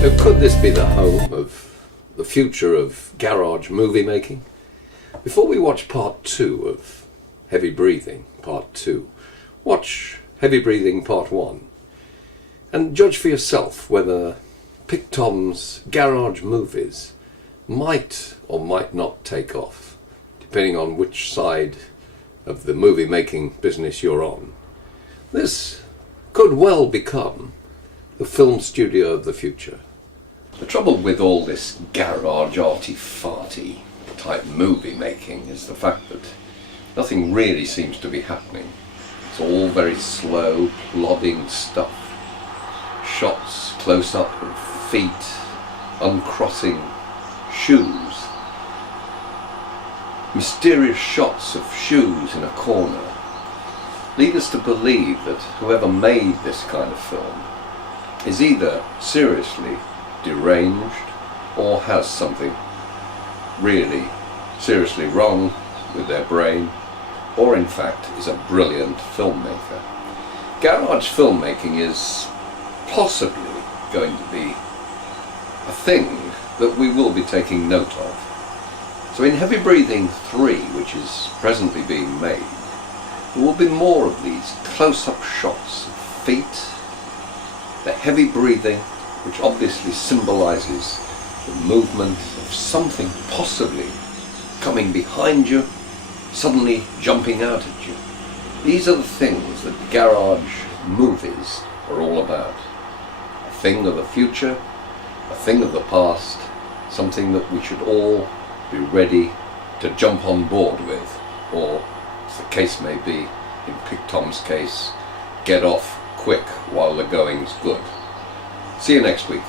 So could this be the home of the future of garage movie making? Before we watch part 2 of Heavy Breathing, part 2, watch Heavy Breathing part 1 and judge for yourself whether Pick Tom's garage movies might or might not take off, depending on which side of the movie making business you're on. This could well become the film studio of the future. The trouble with all this garage arty-farty type movie making is the fact that nothing really seems to be happening. It's all very slow, plodding stuff. Shots close up of feet uncrossing shoes. Mysterious shots of shoes in a corner lead us to believe that whoever made this kind of film is either seriously deranged or has something really seriously wrong with their brain, or in fact is a brilliant filmmaker. Garage filmmaking is possibly going to be a thing that we will be taking note of. So in Heavy Breathing 3, which is presently being made, there will be more of these close-up shots of feet, the heavy breathing, which obviously symbolizes the movement of something possibly coming behind you, suddenly jumping out at you. These are the things that garage movies are all about. A thing of the future, a thing of the past, something that we should all be ready to jump on board with, or, as the case may be, in Pick Tom's case, get off quick while the going's good. See you next week.